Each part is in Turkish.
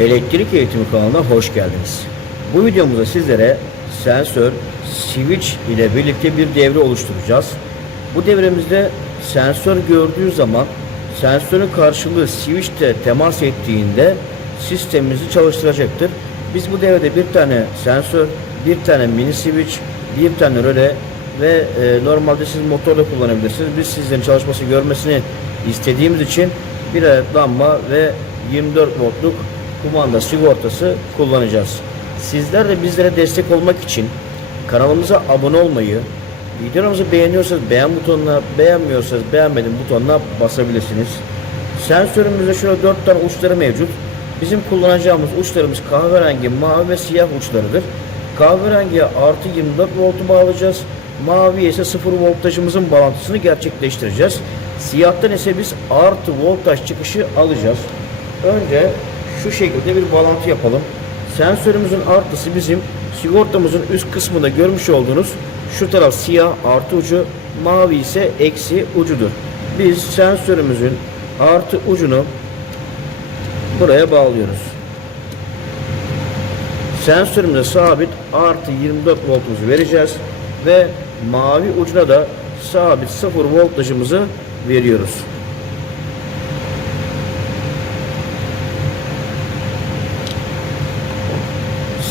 Elektrik Eğitimi kanalına hoş geldiniz. Bu videomuzda sizlere sensör, switch ile birlikte bir devre oluşturacağız. Bu devremizde sensör gördüğü zaman sensörün karşılığı switch'te temas ettiğinde sistemimizi çalıştıracaktır. Biz bu devrede bir tane sensör, bir tane mini switch, bir tane röle ve e, normalde siz motorla kullanabilirsiniz. Biz sizlerin çalışması görmesini istediğimiz için bir adet lamba ve 24 voltluk kumanda sigortası kullanacağız. Sizler de bizlere destek olmak için kanalımıza abone olmayı, videomuzu beğeniyorsanız beğen butonuna, beğenmiyorsanız beğenmedim butonuna basabilirsiniz. Sensörümüzde şöyle 4 tane uçları mevcut. Bizim kullanacağımız uçlarımız kahverengi, mavi ve siyah uçlarıdır. Kahverengiye artı 24 voltu bağlayacağız. Mavi ise 0 voltajımızın bağlantısını gerçekleştireceğiz. Siyahtan ise biz artı voltaj çıkışı alacağız. Önce şu şekilde bir bağlantı yapalım. Sensörümüzün artısı bizim sigortamızın üst kısmında görmüş olduğunuz şu taraf siyah artı ucu, mavi ise eksi ucudur. Biz sensörümüzün artı ucunu buraya bağlıyoruz. Sensörümüze sabit artı 24 voltumuzu vereceğiz ve mavi ucuna da sabit 0 voltajımızı veriyoruz.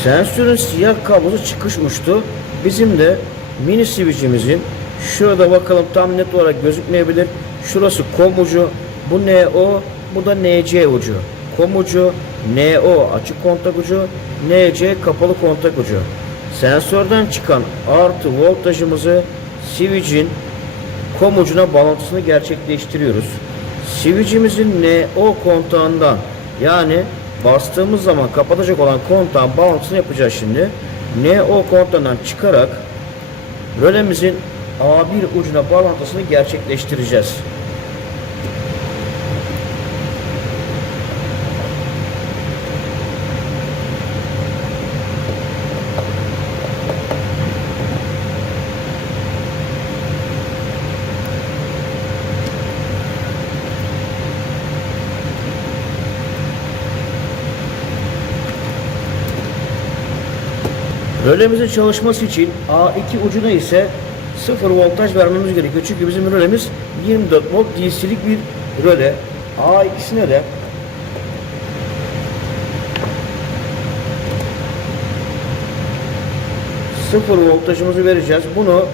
Sensörün siyah kablosu çıkış. Bizim de mini switch'imizin şurada bakalım tam net olarak gözükmeyebilir. Şurası kom ucu, bu NO, bu da NC ucu. Kom ucu, NO açık kontak ucu, NC kapalı kontak ucu. Sensörden çıkan artı voltajımızı switch'in kom ucuna bağlantısını gerçekleştiriyoruz. Switch'imizin NO kontağından yani bastığımız zaman kapatacak olan kontağın bağlantısını yapacağız şimdi. NO kontağından çıkarak rölemizin A1 ucuna bağlantısını gerçekleştireceğiz. Rölemizin çalışması için A2 ucuna ise 0 voltaj vermemiz gerekiyor. Çünkü bizim rölemiz 24 volt DC'lik bir röle. A2'sine de sıfır voltajımızı vereceğiz. Bunu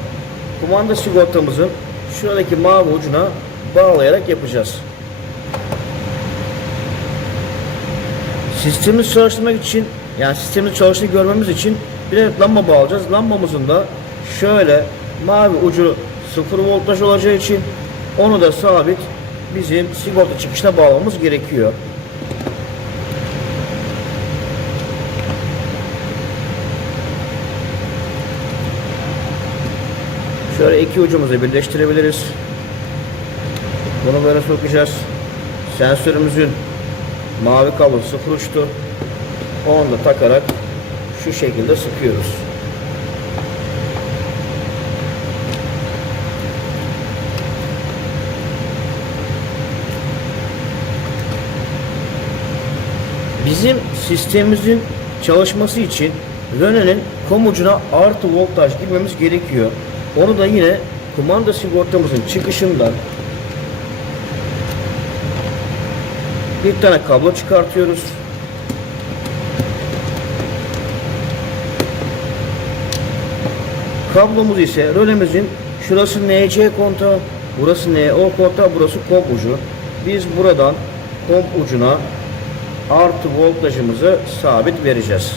kumanda sigortamızın şuradaki mavi ucuna bağlayarak yapacağız. Sistemi çalıştırmak için yani sistemin çalıştığını görmemiz için bir adet lamba bağlayacağız. Lambamızın da şöyle mavi ucu 0 voltaj olacağı için onu da sabit bizim sigorta çıkışına bağlamamız gerekiyor. Şöyle iki ucumuzu birleştirebiliriz. Bunu böyle sokacağız. Sensörümüzün mavi kablo sıfır uçtu. Onu da takarak şu şekilde sıkıyoruz. Bizim sistemimizin çalışması için Röne'nin kom ucuna artı voltaj girmemiz gerekiyor. Onu da yine kumanda sigortamızın çıkışından bir tane kablo çıkartıyoruz. Kablomuz ise rölemizin şurası NC kontağı, burası NO kontağı, burası kom ucu. Biz buradan kom ucuna artı voltajımızı sabit vereceğiz.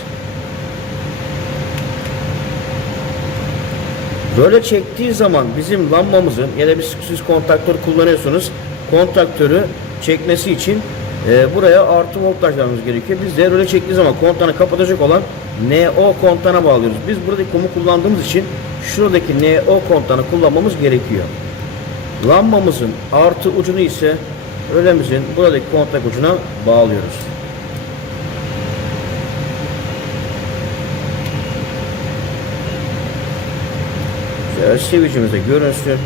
Böyle çektiği zaman bizim lambamızın ya da biz siz kontaktör kullanıyorsunuz kontaktörü çekmesi için e, buraya artı voltajlarımız gerekiyor. Biz de böyle çektiği zaman kontağını kapatacak olan NO kontağına bağlıyoruz. Biz buradaki komu kullandığımız için şuradaki NO kontağını kullanmamız gerekiyor. Lambamızın artı ucunu ise rölemizin buradaki kontak ucuna bağlıyoruz. Şöyle switch'imiz de görünsün.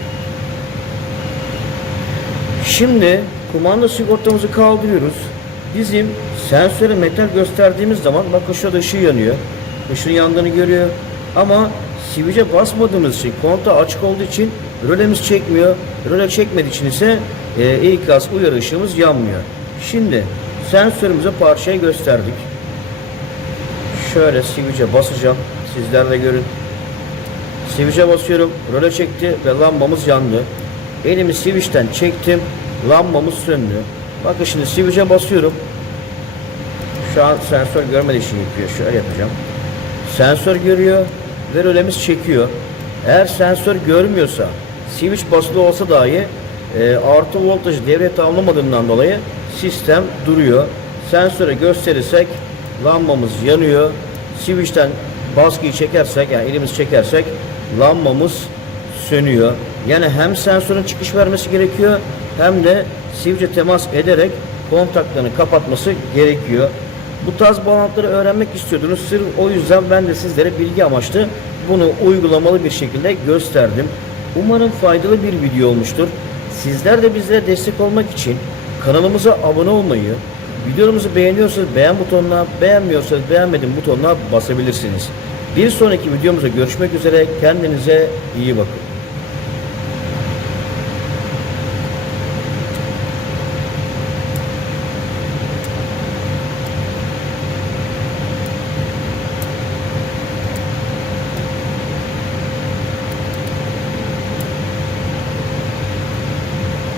Şimdi kumanda sigortamızı kaldırıyoruz. Bizim Sensöre metal gösterdiğimiz zaman bakın şurada ışığı yanıyor. Işığın yandığını görüyor. Ama switch'e basmadığımız için, konta açık olduğu için rölemiz çekmiyor. Röle çekmediği için ise e, ikaz uyarı ışığımız yanmıyor. Şimdi sensörümüze parçayı gösterdik. Şöyle switch'e basacağım. Sizler de görün. Switch'e basıyorum. Röle çekti ve lambamız yandı. Elimi switch'ten çektim. Lambamız söndü. Bakın şimdi switch'e basıyorum. Şu an sensör görmediği için yapıyor. Şöyle yapacağım. Sensör görüyor ve rölemiz çekiyor. Eğer sensör görmüyorsa switch basılı olsa dahi e, artı voltajı devreye tamamlamadığından dolayı sistem duruyor. Sensöre gösterirsek lambamız yanıyor. Switch'ten baskıyı çekersek yani elimiz çekersek lambamız sönüyor. Yani hem sensörün çıkış vermesi gerekiyor hem de switch'e temas ederek kontaklarını kapatması gerekiyor. Bu tarz bağlantıları öğrenmek istiyordunuz. Sırf o yüzden ben de sizlere bilgi amaçlı bunu uygulamalı bir şekilde gösterdim. Umarım faydalı bir video olmuştur. Sizler de bizlere destek olmak için kanalımıza abone olmayı, videomuzu beğeniyorsanız beğen butonuna, beğenmiyorsanız beğenmedim butonuna basabilirsiniz. Bir sonraki videomuzda görüşmek üzere. Kendinize iyi bakın.